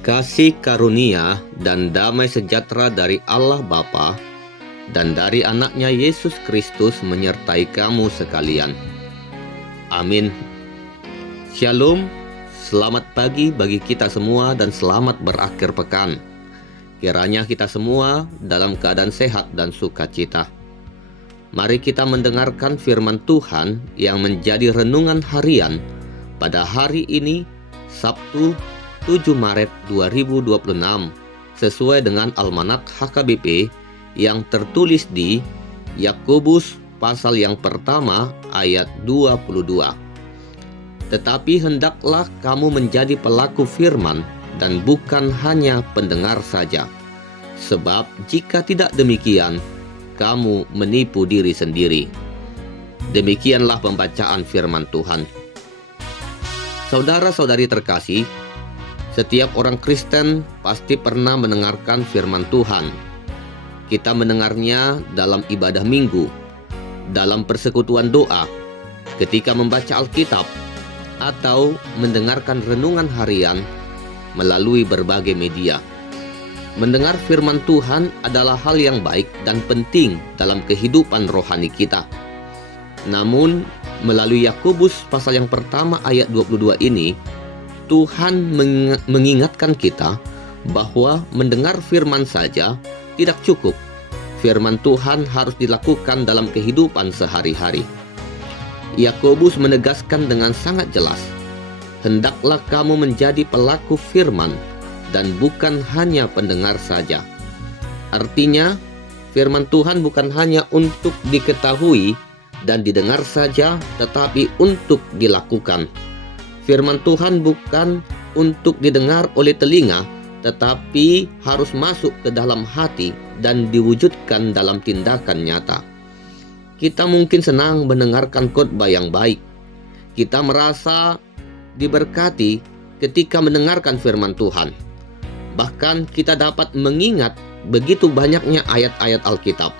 Kasih karunia dan damai sejahtera dari Allah Bapa dan dari anaknya Yesus Kristus menyertai kamu sekalian. Amin. Shalom, selamat pagi bagi kita semua dan selamat berakhir pekan. Kiranya kita semua dalam keadaan sehat dan sukacita. Mari kita mendengarkan firman Tuhan yang menjadi renungan harian pada hari ini, Sabtu 7 Maret 2026, sesuai dengan Almanak HKBP yang tertulis di Yakobus pasal yang pertama ayat 22. Tetapi hendaklah kamu menjadi pelaku firman dan bukan hanya pendengar saja. Sebab jika tidak demikian, kamu menipu diri sendiri. Demikianlah pembacaan firman Tuhan. Saudara-saudari terkasih, setiap orang Kristen pasti pernah mendengarkan firman Tuhan. Kita mendengarnya dalam ibadah minggu, dalam persekutuan doa, ketika membaca Alkitab, atau mendengarkan renungan harian melalui berbagai media. Mendengar firman Tuhan adalah hal yang baik dan penting dalam kehidupan rohani kita. Namun, melalui Yakobus pasal yang pertama ayat 22 ini, Tuhan mengingatkan kita bahwa mendengar firman saja tidak cukup. Firman Tuhan harus dilakukan dalam kehidupan sehari-hari. Yakobus menegaskan dengan sangat jelas, hendaklah kamu menjadi pelaku firman dan bukan hanya pendengar saja. Artinya, firman Tuhan bukan hanya untuk diketahui dan didengar saja, tetapi untuk dilakukan. Firman Tuhan bukan untuk didengar oleh telinga, tetapi harus masuk ke dalam hati dan diwujudkan dalam tindakan nyata. Kita mungkin senang mendengarkan khotbah yang baik. Kita merasa diberkati ketika mendengarkan firman Tuhan. Bahkan kita dapat mengingat begitu banyaknya ayat-ayat Alkitab.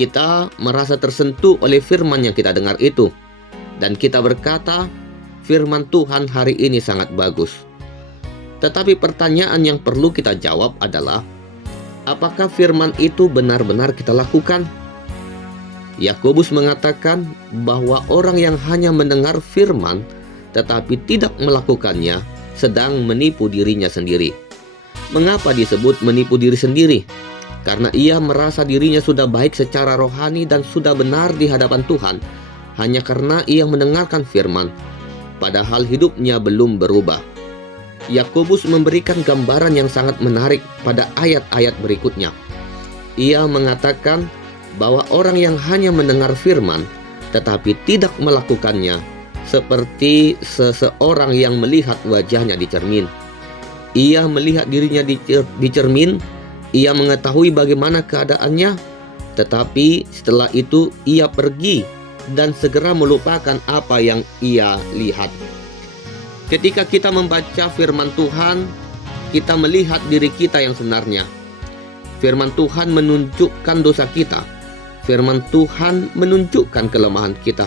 Kita merasa tersentuh oleh firman yang kita dengar itu. Dan kita berkata, firman Tuhan hari ini sangat bagus. Tetapi pertanyaan yang perlu kita jawab adalah, apakah firman itu benar-benar kita lakukan? Yakobus mengatakan bahwa orang yang hanya mendengar firman tetapi tidak melakukannya sedang menipu dirinya sendiri. Mengapa disebut menipu diri sendiri? Karena ia merasa dirinya sudah baik secara rohani dan sudah benar di hadapan Tuhan, hanya karena ia mendengarkan firman, padahal hidupnya belum berubah. Yakobus memberikan gambaran yang sangat menarik pada ayat-ayat berikutnya. Ia mengatakan bahwa orang yang hanya mendengar firman tetapi tidak melakukannya seperti seseorang yang melihat wajahnya di cermin. Ia melihat dirinya di cermin, ia mengetahui bagaimana keadaannya, tetapi setelah itu ia pergi dan segera melupakan apa yang ia lihat. Ketika kita membaca firman Tuhan, kita melihat diri kita yang sebenarnya. Firman Tuhan menunjukkan dosa kita. Firman Tuhan menunjukkan kelemahan kita.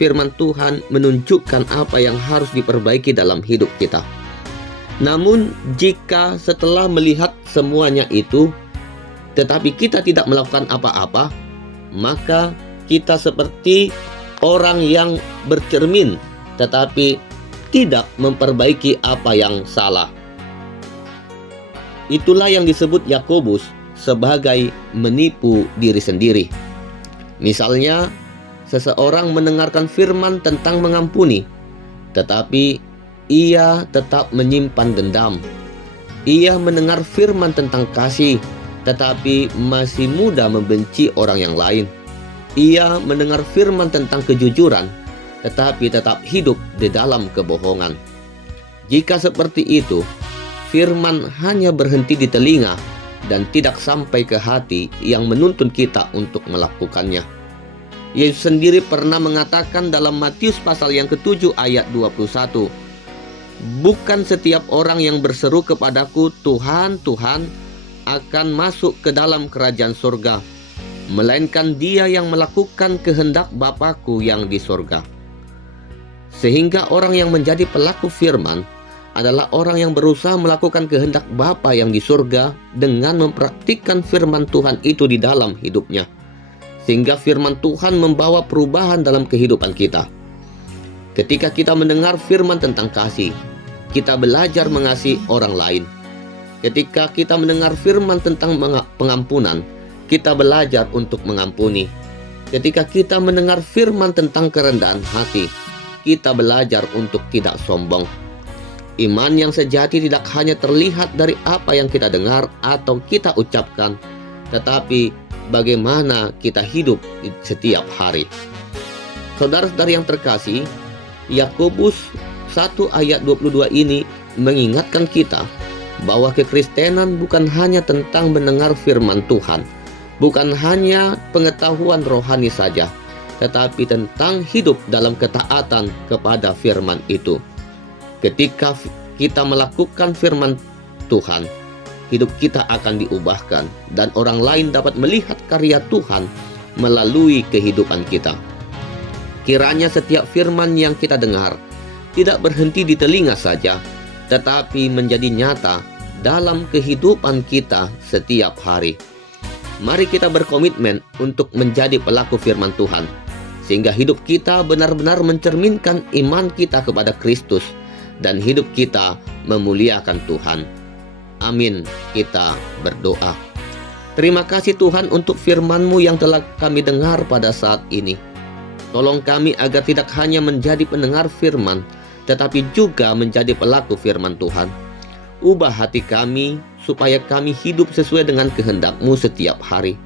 Firman Tuhan menunjukkan apa yang harus diperbaiki dalam hidup kita. Namun, jika setelah melihat semuanya itu, tetapi kita tidak melakukan apa-apa, maka kita seperti orang yang bercermin, tetapi tidak memperbaiki apa yang salah. Itulah yang disebut Yakobus sebagai menipu diri sendiri. Misalnya, seseorang mendengarkan firman tentang mengampuni, tetapi ia tetap menyimpan dendam. Ia mendengar firman tentang kasih, tetapi masih mudah membenci orang yang lain. Ia mendengar firman tentang kejujuran, tetapi tetap hidup di dalam kebohongan. Jika seperti itu, firman hanya berhenti di telinga dan tidak sampai ke hati yang menuntun kita untuk melakukannya. Yesus sendiri pernah mengatakan dalam Matius pasal yang ke-7 ayat 21, bukan setiap orang yang berseru kepadaku, Tuhan, Tuhan, akan masuk ke dalam kerajaan surga, melainkan dia yang melakukan kehendak Bapa-Ku yang di surga. Sehingga orang yang menjadi pelaku firman adalah orang yang berusaha melakukan kehendak Bapa yang di surga dengan mempraktikkan firman Tuhan itu di dalam hidupnya. Sehingga firman Tuhan membawa perubahan dalam kehidupan kita. Ketika kita mendengar firman tentang kasih, kita belajar mengasihi orang lain. Ketika kita mendengar firman tentang pengampunan, kita belajar untuk mengampuni. Ketika kita mendengar firman tentang kerendahan hati, kita belajar untuk tidak sombong. Iman yang sejati tidak hanya terlihat dari apa yang kita dengar atau kita ucapkan, tetapi bagaimana kita hidup setiap hari. Saudara-saudara yang terkasih, Yakobus 1 ayat 22 ini mengingatkan kita bahwa kekristenan bukan hanya tentang mendengar firman Tuhan, bukan hanya pengetahuan rohani saja, tetapi tentang hidup dalam ketaatan kepada firman itu. Ketika kita melakukan firman Tuhan, hidup kita akan diubahkan dan orang lain dapat melihat karya Tuhan melalui kehidupan kita. Kiranya setiap firman yang kita dengar tidak berhenti di telinga saja, tetapi menjadi nyata dalam kehidupan kita setiap hari. Mari kita berkomitmen untuk menjadi pelaku firman Tuhan, sehingga hidup kita benar-benar mencerminkan iman kita kepada Kristus dan hidup kita memuliakan Tuhan. Amin. Kita berdoa. Terima kasih Tuhan untuk firman-Mu yang telah kami dengar pada saat ini. Tolong kami agar tidak hanya menjadi pendengar firman, tetapi juga menjadi pelaku firman Tuhan. Ubah hati kami supaya kami hidup sesuai dengan kehendak-Mu setiap hari.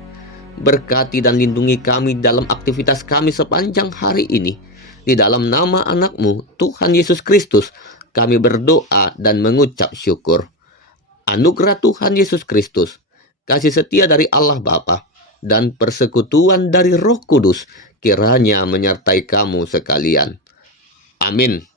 Berkati dan lindungi kami dalam aktivitas kami sepanjang hari ini. Di dalam nama anak-Mu, Tuhan Yesus Kristus, kami berdoa dan mengucap syukur. Anugerah Tuhan Yesus Kristus, kasih setia dari Allah Bapa, dan persekutuan dari Roh Kudus kiranya menyertai kamu sekalian. Amin.